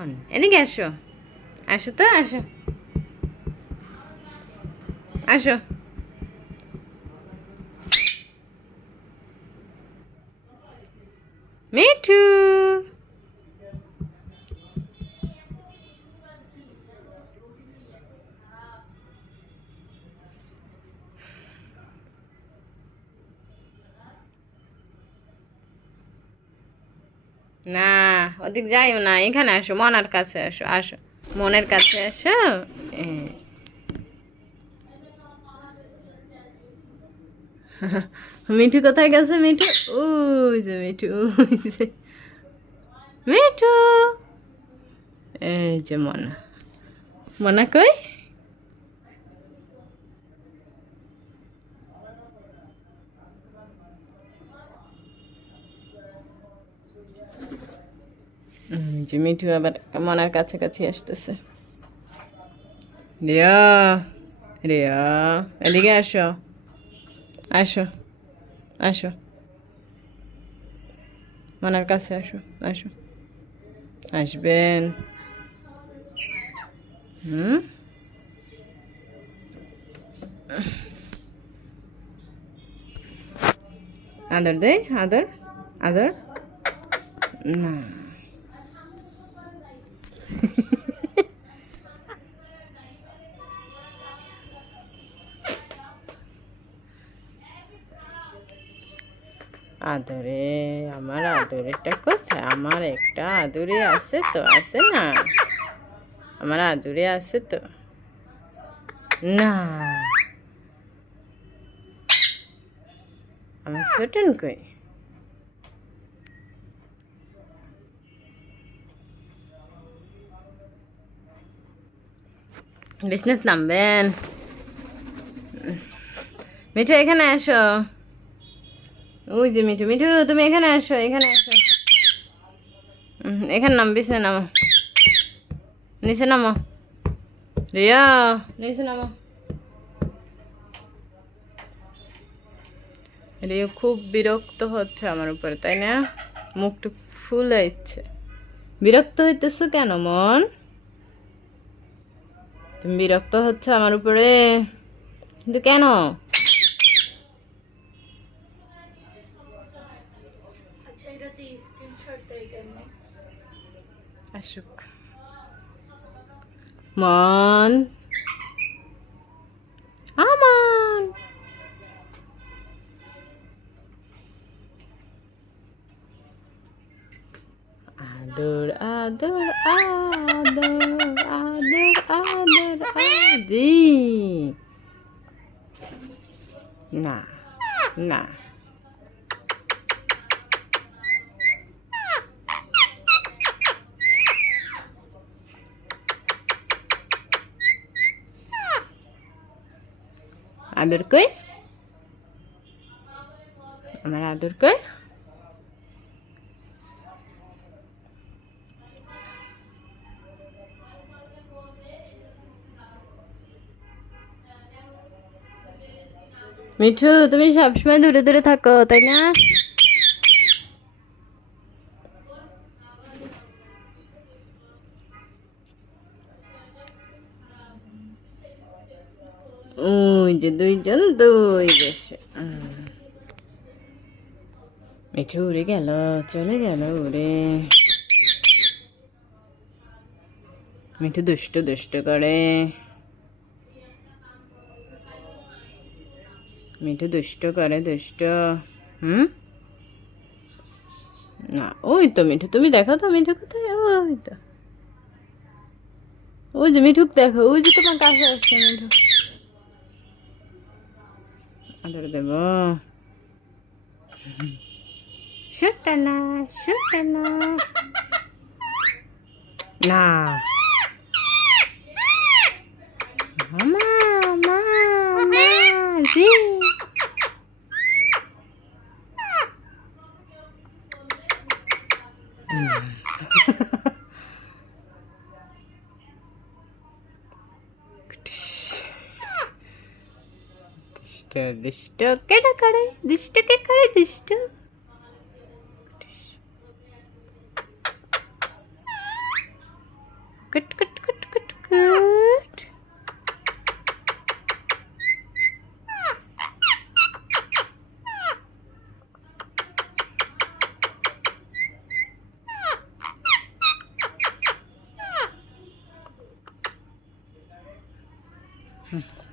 On এদিকে আসো? আসো তো আসো। আসো। মিঠু! না, ওদিক যাইও না, এখানে আসো, মনার কাছে আসো আসো। মনের কাছে আসো। মিঠু কোথায় গেছে, মিঠু? ওই যে মিঠু মিঠু! এই যে মনা। মনা কই? যে মিঠু আবার মনার কাছাকাছি আসতেছে। রিয়া রিয়া, এদিকে আসো। আসো আসো। মনার কাছে আসো আসো। আসবেন। হুম? আদর দে আদর? আদর? না। আদরে, আমার আদরেরটা কোথায়? আমার একটা আদরে আছে তো, আছে না? আমার আদরে আছে তো। না। আমার ছোটন কই? বিসনেস নামবেন। মিঠু, এখানে আসো। ওই যে মিঠু মিঠু, তুমি এখানে আসো এখানে আসো। এখানে নাম নামো। নিচে নামো। রিয়া, নিচে নামো। খুব বিরক্ত হচ্ছে আমার উপরে, তাই না? মুখটুক ফুলাইছে। বিরক্ত হইতেছো কেন, মন? তুমি বিরক্ত হচ্ছে আমার উপরে। কিন্তু কেন? এটাতে স্ক্রিনশট দেয় কেমনে আসুক মন আমান আদর আদর আদর আদর আদর আজি না না কই? আমার আদর কই? মিঠু তুমি সবসময় দূরে দূরে থাকো তাই না? ওই যে দুইজন দুই দেশে। মিঠু উড়ে গেল, চলে গেল উড়ে। মিঠু দুষ্ট দুষ্ট করে। মিঠু দুষ্ট করে, দুষ্ট। হুম? না, ওই তো মিঠু, তুমি দেখো তো মিঠু কোথায়? ওই তো। ওই যে মিঠুক দেখো, ওই যে তোমার কাছে আসছে মিঠু। আদর দেব। সুটানা সুটানা না। মামা মামা した。でしたけだかれ。でしたけかれでした。グッグッグッグッグッうん。